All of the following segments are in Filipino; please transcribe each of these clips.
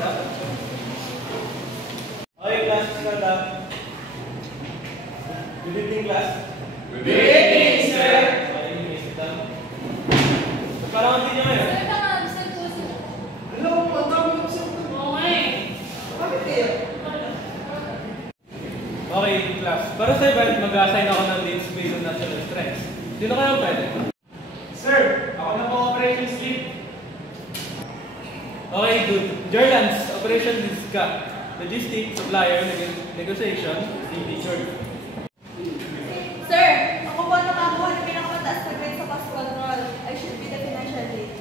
Okay, class, start up. Good evening, class. Good evening, sir. Okay, may sit down. Parang hindi nyo ngayon. Sir, naka-absent po, sir. Hello, ang dami absent. Okay. Bakit kaya? Okay, class. Para sa event, mag-assign ako ng dates based on national strengths. Sino kaya pwede? Sir, ako na po operations lead. Okay, good. Jorlans, operation leads ka. Logistics, supplier, negotiation, teacher. Sir, ako po nakakuha ng pinakamataas na grade sa cost control. I should be the financial lead.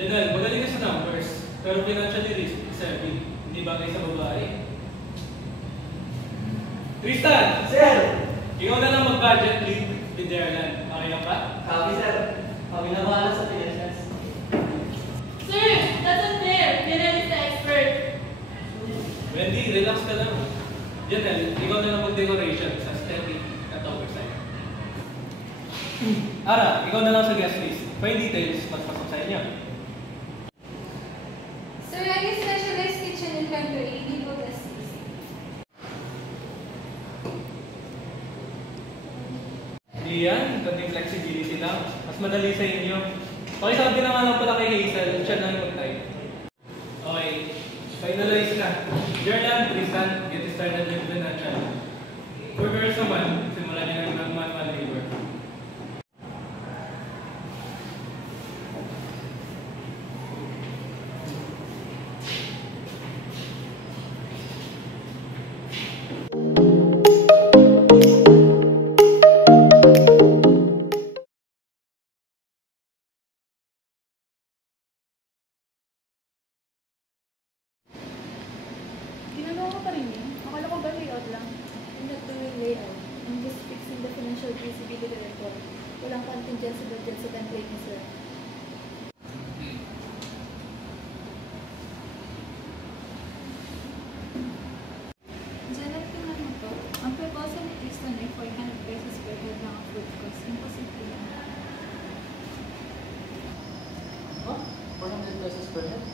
General, magaling ka sa numbers, pero financially risk, savvy. Hindi bagay sa babae. Tristan! Sir! Ikaw na lang mag-budget lead with Jorlan. Okay lang ba? Kami, sir. Kami na bahala sa finances. Sir, that's unfair. General is the expert. Wendy, relax ka lang. General, ikaw na lang mag-decoration sa aesthetic at oversight. Ara, ikaw na lang sa guest list. Fine details, magpasok sa inyo. Sir, I use specialized kitchen inventory. Hindi po guest list. Iyan, konting flexibility lang. Mas madali sa inyo. Pakisabi na nga lang pala kay Hazel, siya na yung mag-type. Okay, finalize na. Jordan, Tristan, get started with financial. For girls naman, simulan nyo ng manual labor. Ginagawa ko pa rin yun. Akala ko ba layout lang? I'm not doing layout. I'm just fixing the financial visibility report. Walang contingency budget sa template ni sir. Janet, tingnan mo to. Ang proposal ni Tristan ay 400 pesos per head lang ang food cost. Imposible yan. Huh? 400 pesos per head?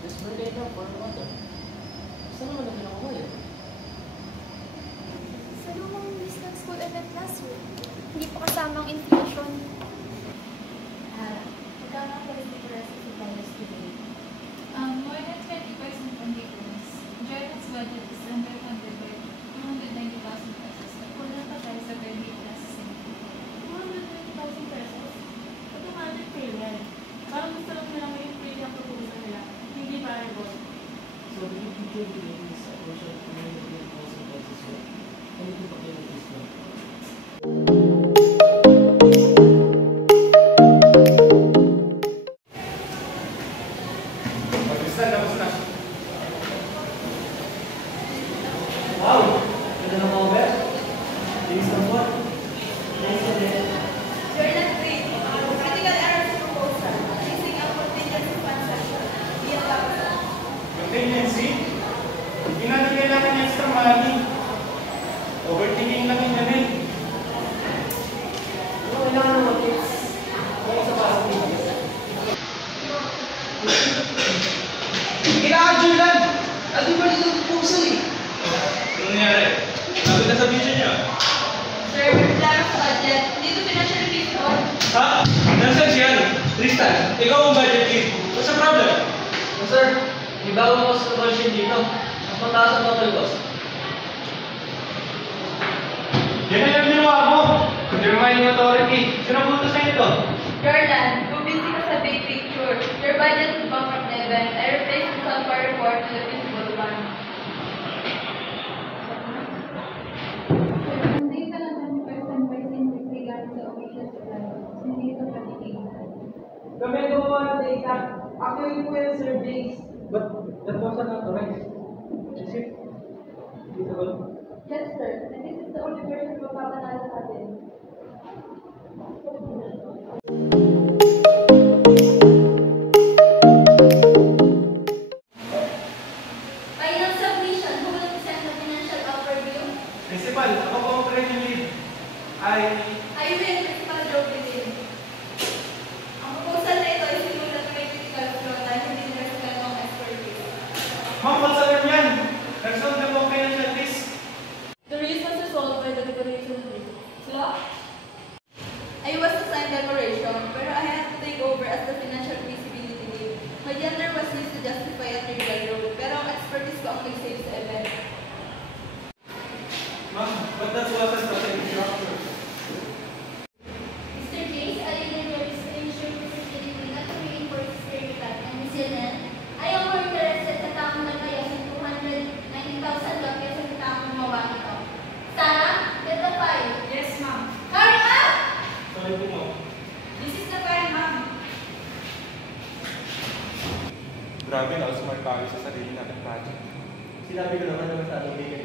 This birthday na for a month. Saan naman namin ako ngayon? Sa lumang business school event last week, hindi pa kasamang inflation. Magkano ang price difference sa suppliers today? More than 20% on difference. Jared's budget is under funded by 290,000 pesos. Kulang pa tayo sa very processing. 220,000 pesos? Automatic pay yan. Parang gusto lang nila may free ang proposal nila. Hindi variable. So, the teacher today is a portion of 200,000 pesos. Ano ito pa kayo this one? Tristan, tapos na. Wow! Ganda ng mga best. Bilis ng buwan. Nice na din. Journal 3. Critical errors proposal. Using a contingency fund section. Via capital. Contingency? Hindi natin kailangan ng extra money. Overthinking lang yun yan eh. Ano kailangan ng tips? Kung sa pasok dito. Kailangan, Jordan! Ano ba dito ang proposal eh? Ano nangyari? Sabi na sa vision niya. Sir, Clarence budget. Dito financially feasible. Ha? Nasaan siya? Tristan, ikaw ang budget lead. What's the problem? Sir, may bagong cost conversion dito. Mas mataas ang total cost. Yan na yung ginawa mo. Determining authority. Sino puto sa ito? Jordan, busy ka sa big picture. Your budget is bankrupt na event. I replaced the Salva report to the feasible one. Hindi ka lang 20% by syntax regarding sa official supply. Hindi ito practical. Kami gumawa ng data. Actually po yung surveys. But that wasn't authorized. Is it? Feasible? Yes, sir. And this is the only version magpapanalo sa atin. Final submission. Who will present the financial overview? Principal, ako po ang operation lead. I will, Principal Joe Pilin. Ang proposal na ito ay sinulat may critical flow dahil hindi nila I was assigned decoration, pero I had to take over as the financial feasibility lead. My gender was used to justify a trivial role, pero ang expertise ko ang nag-save sa event. Ma'am, but that wasn't the same structure. Mr. James, I did your expenditure facility not to reinforce stereotype and resilience. I am more interested sa tamang nagkayasin 290,000 lang kaysa sa tamang mawa nito. Sarah, get the file. Yes, ma'am. Hurry up! Sorry po, ma'am. This is the file, ma'am. Grabe na, smart tayo sa sarili natin project. Sinabi ko naman na masyadong bigay